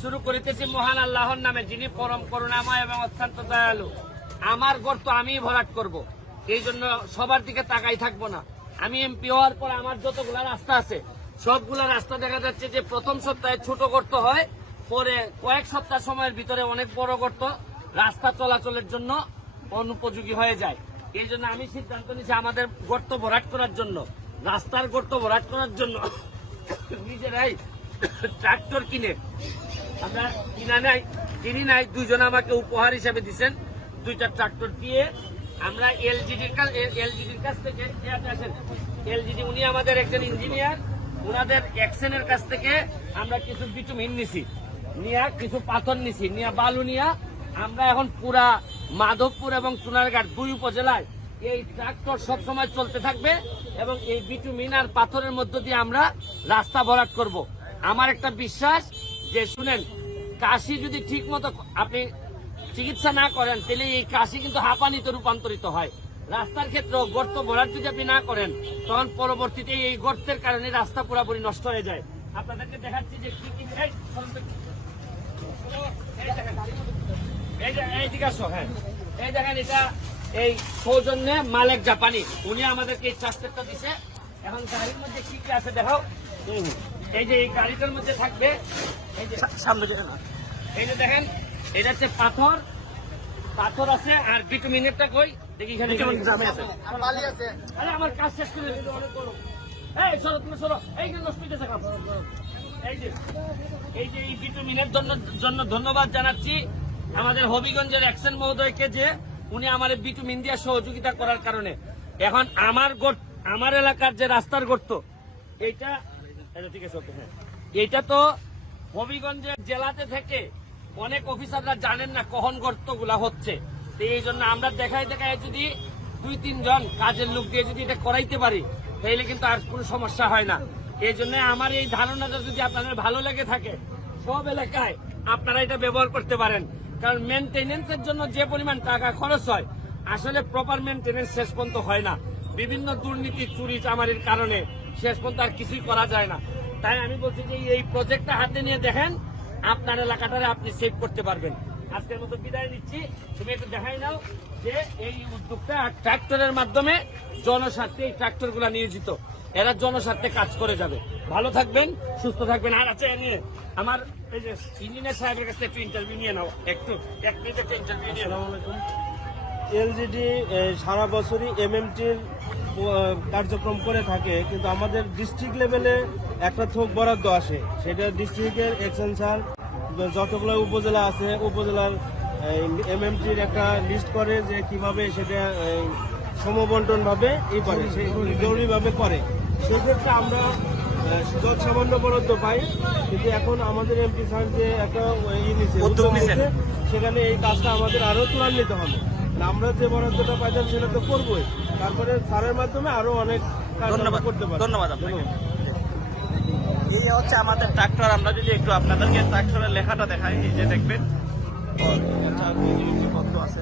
শুরু করিতেছি মহান আল্লাহর নামে, যিনি পরম করুণাময় এবং অত্যন্ত দয়ালু। আমার গর্ত আমি ভরাট করব, এই জন্য সবার দিকে তাকাই থাকবো না। আমি এমপি হওয়ার পর আমার যতগুলা রাস্তা আছে সবগুলা রাস্তা দেখা যাচ্ছে যে প্রথম সপ্তাহে ছোট গর্ত হয়, পরে কয়েক সপ্তাহ সময়ের ভিতরে অনেক বড় গর্ত রাস্তা চলাচলের জন্য অনুপযোগী হয়ে যায়। এই জন্য আমি সিদ্ধান্ত নিয়েছি আমাদের গর্ত ভরাট করার জন্য, রাস্তার গর্ত ভরাট করার জন্য নিজেরাই ট্রাক্টর কিনে, আমরা কিনি নাই, দুইজন আমাকে উপহার হিসেবে দিচ্ছেন, 2টা ট্রাক্টর দিয়ে আমরা এলজিডির কাছ থেকে, এলজিডি উনি আমাদের একজন ইঞ্জিনিয়ার, ওনাদের অ্যাকশনের কাছ থেকে আমরা কিছু বিটুমিন নিছি, নিয়ে কিছু পাথর নিছি, নিয়ে বালু নিয়ে আমরা এখন পুরা মাধবপুর এবং সোনারঘাট 2 উপজেলায় এই ট্রাক্টর সবসময় চলতে থাকবে এবং এই বিটুমিন আর পাথরের মধ্য দিয়ে আমরা রাস্তা ভরাট করব। আমার একটা বিশ্বাস যে শুনেন, কাশি যদি ঠিক মতো আপনি চিকিৎসা না করেন তাহলে এই কাশি কিন্তু হাঁপানিতে রূপান্তরিত হয়। রাস্তার ক্ষেত্রে গর্ত ভরাট যদি আপনি না করেন তখন পরবর্তীতে এই গর্তের কারণে রাস্তা পুরোপুরি নষ্ট হয়ে যায়। আপনাদেরকে দেখাচ্ছি যে কি কি এইদিকে আসো। হ্যাঁ, এই দেখেন, এটা এই সৌজন্যে মালেক জাপানি, উনি আমাদেরকে এই ট্রাক্টরটা দিছে। এখন গাড়ির মধ্যে কি কি আছে দেখাও। এই যে এই গাড়িটার মধ্যে থাকবে, এই যে সামনে এই যে দেখেন, এটা হচ্ছে পাথর আছে আর বিটুমিনেরটা কই দেখি, এখানে আছে। আরে আমার কাজ শেষ করে দিতে অনেক বড়। এই সরো, তুমি সরো, এই যে নষ্ট হইতেছে কাজ। এই যে এই বিটুমিনের জন্য ধন্যবাদ জানাচ্ছি আমাদের হবিগঞ্জের অ্যাকশন মহোদয়কে, যে উনি আমার বিটুমিন দিয়ে সহযোগিতা করার কারণে এখন আমার এলাকার যে রাস্তার গর্ত এইটা ঠিক আছে। এইটা তো হবিগঞ্জের জেলাতে থেকে অনেক অফিসাররা জানেন না কখন গর্তগুলা হচ্ছে। এই জন্য আমরা দেখায় যদি 2-3 জন কাজের লোক দিয়ে যদি এটা করাইতে পারি তাহলে কিন্তু আর কোনো সমস্যা হয় না। এই জন্য আমার এই ধারণাটা যদি আপনাদের ভালো লেগে থাকে, সব এলাকায় আপনারা এটা ব্যবহার করতে পারেন। কারণ মেনটেনেন্সের জন্য যে পরিমাণ টাকা খরচ হয়, আসলে প্রপার মেনটেনেন্স শেষ পর্যন্ত হয় না। বিভিন্ন দুর্নীতি, চুরি চামারির কারণে শেষ পর্যন্ত আর কিছুই করা যায় না। তাই আমি বলছি যে এই প্রজেক্টটা হাতে নিয়ে দেখেন, আপনার এলাকাটারে আপনি সেভ করতে পারবেন। আজকের মতো বিদায় নিচ্ছি। তুমি একটু দেখাই নাও যে এই উদ্যোগটা ট্রাক্টরের মাধ্যমে জনস্বার্থে এই ট্রাক্টরগুলো নিয়োজিত, এরা জনস্বার্থে কাজ করে যাবে। ভালো থাকবেন, সুস্থ থাকবেন। আর আছে নিয়ে আমার এই যে ইঞ্জিনিয়ার সাহেবের কাছে একটু ইন্টারভিউ নিয়ে নাও, একটু 1 মিনিট একটা ইন্টারভিউ নিয়ে নাও। এলজিডি সারা বছরই এমএমটির কার্যক্রম করে থাকে, কিন্তু আমাদের ডিস্ট্রিক্ট লেভেলে একটা থোক বরাদ্দ আসে, সেটা ডিস্ট্রিক্টের এক্সটেনশন যতগুলো উপজেলা আছে উপজেলার এমএমটির একটা লিস্ট করে যে কিভাবে সেটা সমবন্টন ভাবে এই করে, জরুরিভাবে করে। সেক্ষেত্রে আমরা যত সামান্য বরাদ্দ পাই, কিন্তু এখন আমাদের এমপি স্যার যে একটা উদ্যোগ নিয়েছে, সেখানে এই কাজটা আমাদের আরো ত্বরান্বিত হবে। আমরা যে বরাদ্দটা পাইতাম সেটা তো করবোই, তারপরে স্যারের মাধ্যমে আরো অনেক করতে পারবো। ধন্যবাদ আপনাকে। এই হচ্ছে আমাদের ট্রাক্টর। আমরা যদি একটু আপনাদেরকে ট্রাক্টরের লেখাটা দেখাই, এই যে দেখবেন আছে।